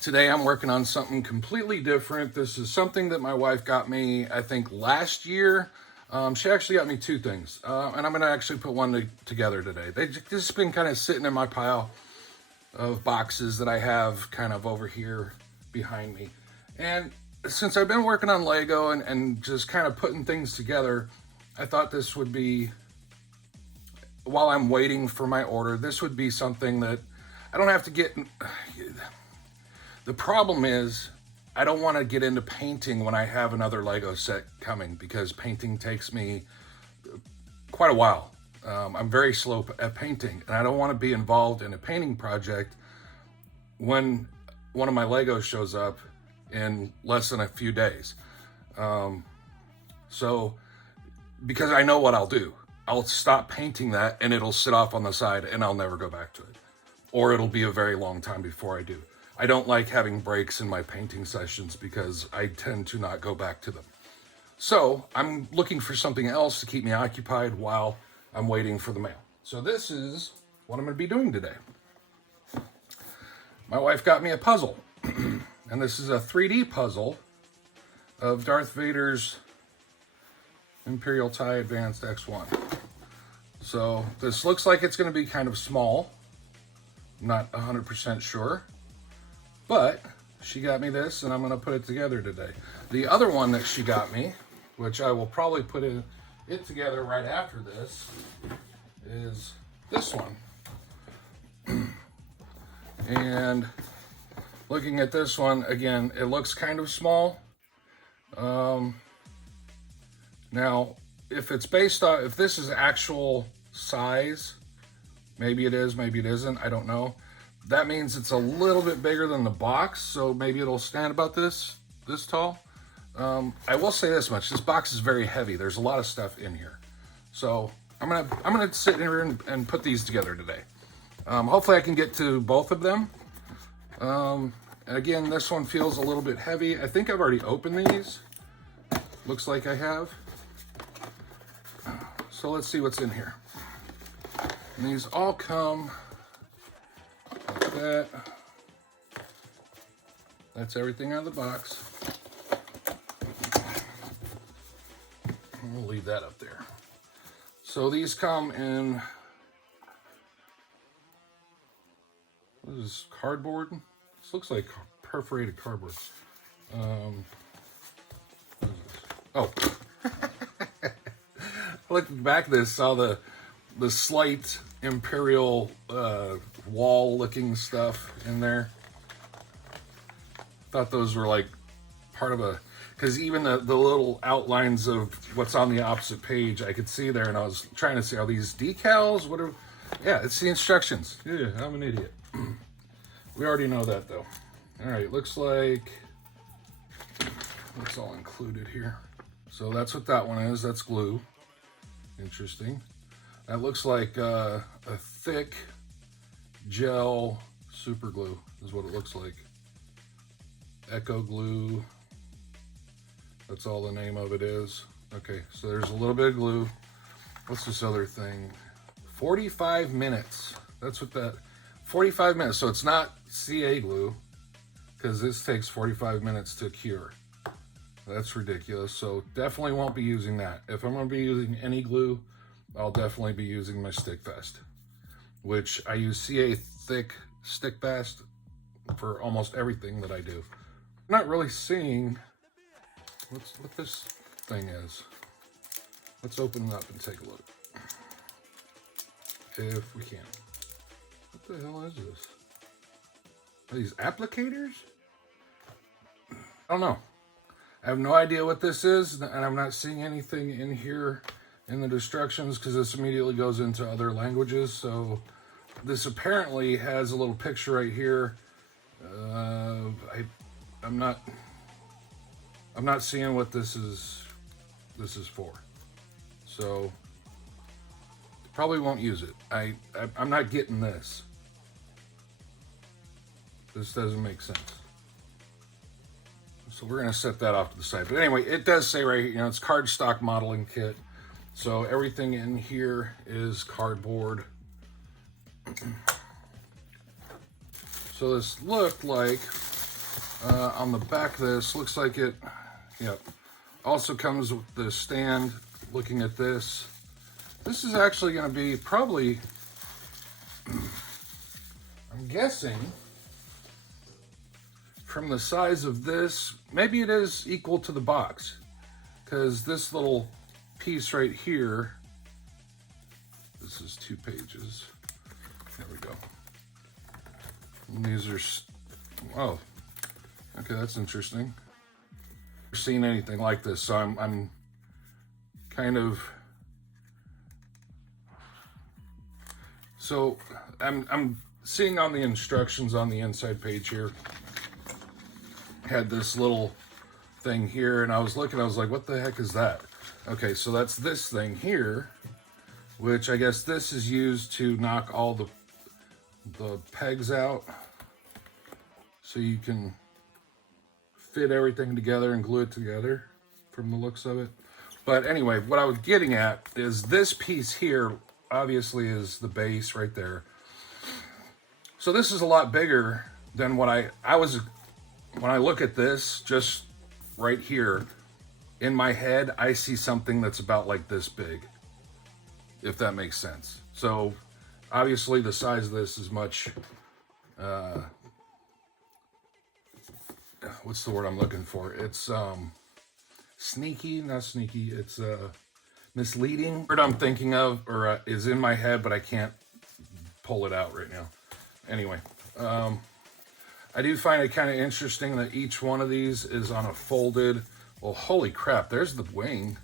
Today I'm working on something completely different. This is something that my wife got me, I think, last year. She actually got me two things, and I'm going to actually put one together today. They've just been kind of sitting in my pile of boxes that I have kind of over here behind me. And since I've been working on Lego and just kind of putting things together, I thought this would be, while I'm waiting for my order, this would be something that I don't have to get. The problem is, I don't want to get into painting when I have another Lego set coming, because painting takes me quite a while. I'm very slow at painting, and I don't want to be involved in a painting project when one of my Legos shows up in less than a few days. So, because I know what I'll do. I'll stop painting that and it'll sit off on the side and I'll never go back to it. Or it'll be a very long time before I do. I don't like having breaks in my painting sessions because I tend to not go back to them. So I'm looking for something else to keep me occupied while I'm waiting for the mail. So this is what I'm going to be doing today. My wife got me a puzzle. And this is a 3D puzzle of Darth Vaders Imperial TIE Advanced X1. So this looks like it's going to be kind of small. I'm not 100% sure. But she got me this, and I'm going to put it together today. The other one that she got me, which I will probably put it together right after this, is this one. And looking at this one, again, it looks kind of small. Now, if it's based on, if this is actual size, maybe it is, maybe it isn't, I don't know. That means it's a little bit bigger than the box, so maybe it'll stand about this tall. I will say this much: this box is very heavy. There's a lot of stuff in here, so I'm gonna sit here and put these together today. Hopefully, I can get to both of them. And again, this one feels a little bit heavy. I think I've already opened these. Looks like I have. So let's see what's in here. And these all come like that. That's everything out of the box. We'll leave that up there. So these come in, what is this, cardboard? This looks like perforated cardboard. Oh. Looking back at this, saw the slight Imperial wall-looking stuff in there. Thought those were like part of a, because even the little outlines of what's on the opposite page, I could see there, and I was trying to see, are these decals? What are? Yeah, it's the instructions. Yeah, I'm an idiot. We already know that though. All right, looks like it's all included here. So that's what that one is. That's glue. Interesting. That looks like a thick gel super glue is what it looks like. Echo glue. That's all the name of it is. Okay, so there's a little bit of glue. What's this other thing? 45 minutes. That's what that, 45 minutes. So it's not CA glue, because this takes 45 minutes to cure. That's ridiculous. So definitely won't be using that. If I'm going to be using any glue, I'll definitely be using my Stick Fast, which I use CA thick Stick Fast for almost everything that I do. I'm not really seeing what this thing is. Let's open it up and take a look, if we can. What the hell is this? Are these applicators? I don't know. I have no idea what this is, and I'm not seeing anything in here in the instructions, because this immediately goes into other languages. So this apparently has a little picture right here. I'm not seeing what this is for. So probably won't use it. I'm not getting this. This doesn't make sense. So we're going to set that off to the side. But anyway, it does say right here, it's cardstock modeling kit. So everything in here is cardboard. So this looked like On the back of this, looks like it, yep, also comes with the stand. Looking at this, this is actually going to be probably, I'm guessing, from the size of this, maybe it is equal to the box, because this little piece right here, this is 2 pages. There we go. And these are, oh, okay, that's interesting. Never seen anything like this, so I'm kind of, so I'm seeing on the instructions on the inside page here, had this little thing here, and I was looking, I was like, what the heck is that? Okay, so that's this thing here, which I guess this is used to knock all the pegs out, so you can fit everything together and glue it together from the looks of it. But anyway, what I was getting at is this piece here obviously is the base right there. So this is a lot bigger than what I was, when I look at this just right here, in my head, I see something that's about like this big, if that makes sense. So obviously the size of this is much, what's the word I'm looking for? It's sneaky, not sneaky, it's misleading. The word I'm thinking of, or is in my head, but I can't pull it out right now. Anyway, I do find it kind of interesting that each one of these is on a folded, well, holy crap, there's the wing.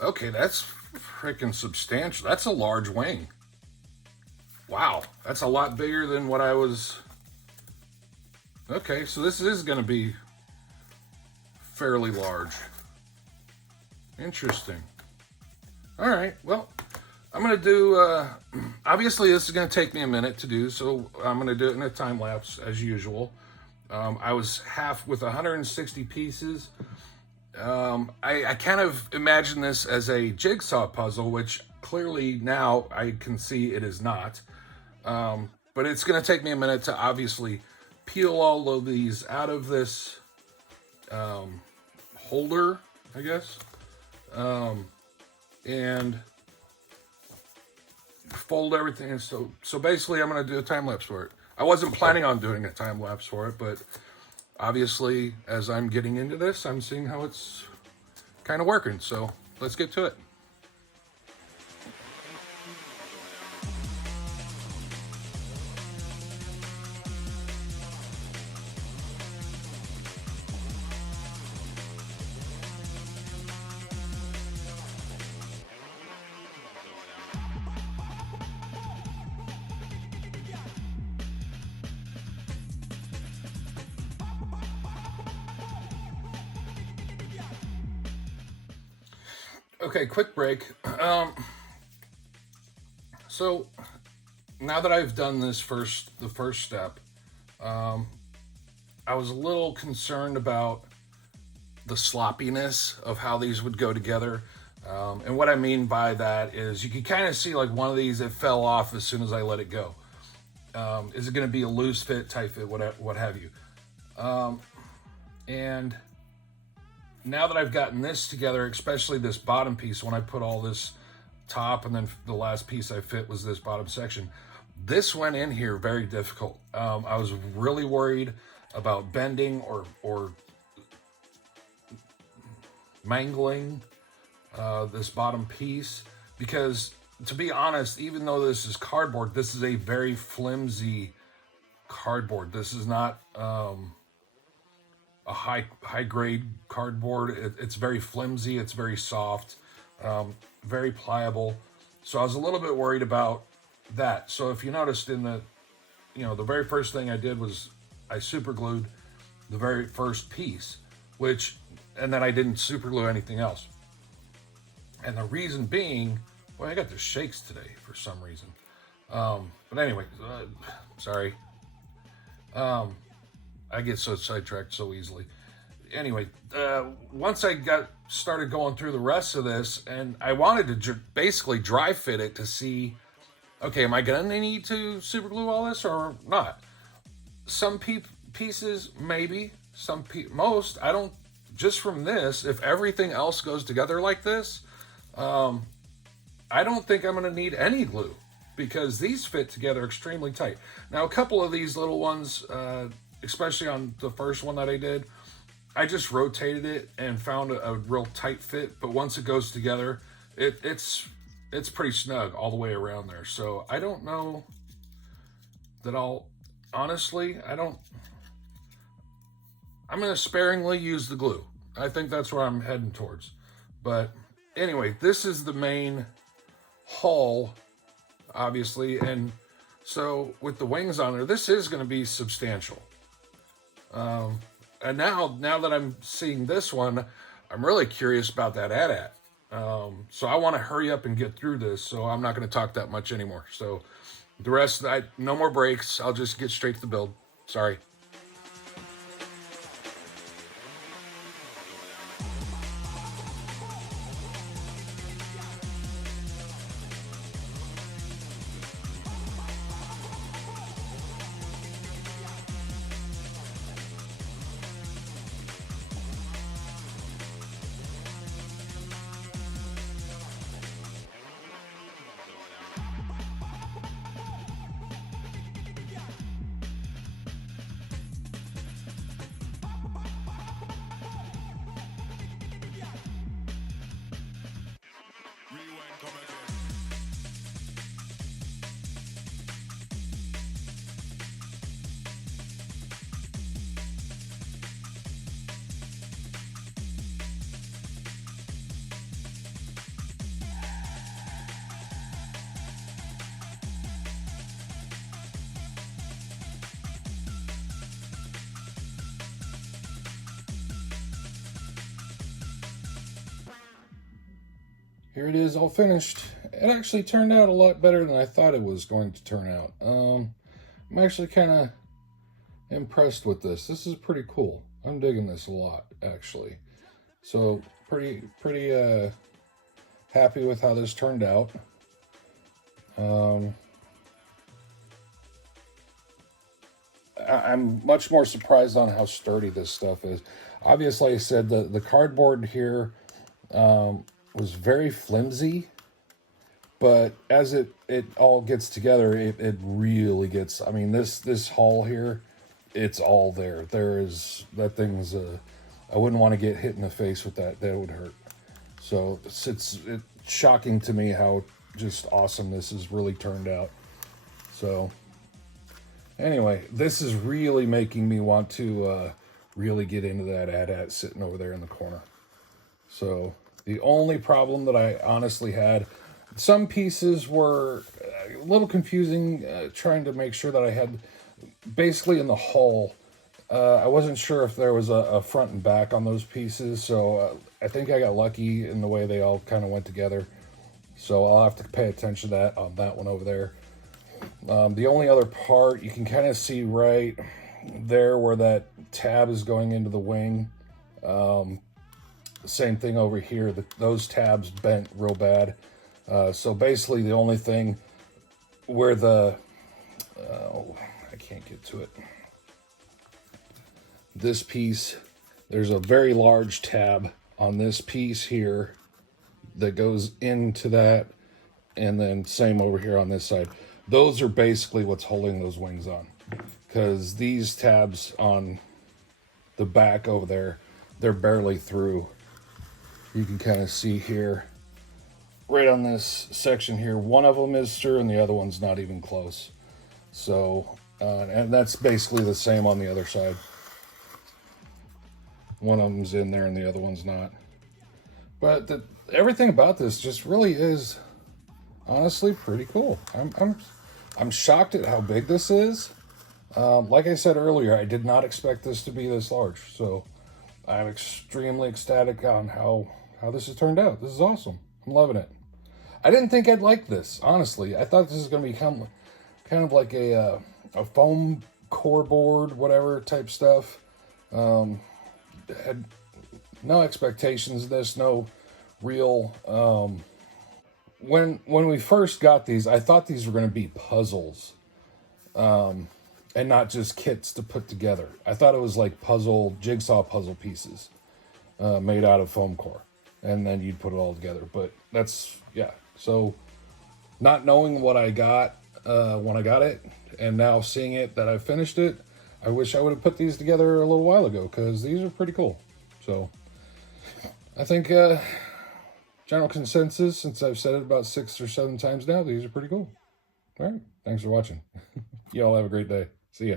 Okay, that's freaking substantial. That's a large wing. Wow, that's a lot bigger than what I was. Okay, so this is going to be fairly large. Interesting. All right, well, I'm going to do, obviously this is going to take me a minute to do, so I'm going to do it in a time lapse as usual. I was half with 160 pieces. I kind of imagine this as a jigsaw puzzle, which clearly now I can see it is not. But it's going to take me a minute to obviously peel all of these out of this holder, I guess, and fold everything. So basically I'm going to do a time lapse for it. I wasn't planning on doing a time lapse for it, but obviously as I'm getting into this, I'm seeing how it's kind of working. So let's get to it. Okay, quick break. So now that I've done this the first step, I was a little concerned about the sloppiness of how these would go together. And what I mean by that is you can kind of see like one of these, it fell off as soon as I let it go. Is it going to be a loose fit, tight fit, what have you? And now that I've gotten this together, especially this bottom piece, when I put all this top and then the last piece I fit was this bottom section, this went in here very difficult. I was really worried about bending or mangling this bottom piece, because to be honest, even though this is cardboard, this is a very flimsy cardboard. This is not a high grade cardboard. It's very flimsy, it's very soft, very pliable. So I was a little bit worried about that. So if you noticed in the very first thing I did was I super glued the very first piece, and then I didn't super glue anything else. And the reason being, well, I got the shakes today for some reason. But anyway, sorry. I get so sidetracked so easily. Anyway, once I started going through the rest of this, and I wanted to basically dry fit it to see, okay, am I gonna need to super glue all this or not? Some people pieces, maybe. Most, I don't, just from this, if everything else goes together like this, I don't think I'm going to need any glue because these fit together extremely tight. Now, a couple of these little ones, especially on the first one that I did, I just rotated it and found a real tight fit. But once it goes together, it's pretty snug all the way around there. So I don't know that honestly, I'm going to sparingly use the glue. I think that's where I'm heading towards. But anyway, this is the main hull, obviously. And so with the wings on there, this is going to be substantial. And now that I'm seeing this one, I'm really curious about that AT-AT. So I want to hurry up and get through this, so I'm not going to talk that much anymore. So the rest, no more breaks. I'll just get straight to the build. Sorry. Here it is all finished. It actually turned out a lot better than I thought it was going to turn out. I'm actually kind of impressed with this. This is pretty cool. I'm digging this a lot, actually. So pretty happy with how this turned out. I'm much more surprised on how sturdy this stuff is. Obviously, I said the cardboard here was very flimsy, but as it all gets together, it really gets, I mean, this hull here, it's all there. That thing's, I wouldn't want to get hit in the face with that. That would hurt. So it's shocking to me how just awesome this has really turned out. So anyway, this is really making me want to really get into that AT-AT sitting over there in the corner. So the only problem that I honestly had, some pieces were a little confusing, trying to make sure that I had, basically in the hull, I wasn't sure if there was a front and back on those pieces, so I think I got lucky in the way they all kind of went together. So I'll have to pay attention to that on that one over there. The only other part, you can kind of see right there where that tab is going into the wing. Same thing over here. Those tabs bent real bad. So basically the only thing where I can't get to it. This piece, there's a very large tab on this piece here that goes into that, and then same over here on this side. Those are basically what's holding those wings on, because these tabs on the back over there, they're barely through. You can kind of see here, right on this section here, one of them is through and the other one's not even close. So, and that's basically the same on the other side. One of them's in there and the other one's not. But everything about this just really is honestly pretty cool. I'm shocked at how big this is. Like I said earlier, I did not expect this to be this large. So I'm extremely ecstatic on how this has turned out. This is awesome. I'm loving it. I didn't think I'd like this, honestly. I thought this was going to become kind of like a foam core board, whatever type stuff. Had no expectations of this, no real... When we first got these, I thought these were going to be puzzles. and not just kits to put together. I thought it was like jigsaw puzzle pieces made out of foam core, and then you'd put it all together. But that's, yeah. So not knowing what I got when I got it, and now seeing it that I finished it, I wish I would have put these together a little while ago, because these are pretty cool. So I think general consensus, since I've said it about 6 or 7 times now, these are pretty cool. All right. Thanks for watching. Y'all have a great day. See ya.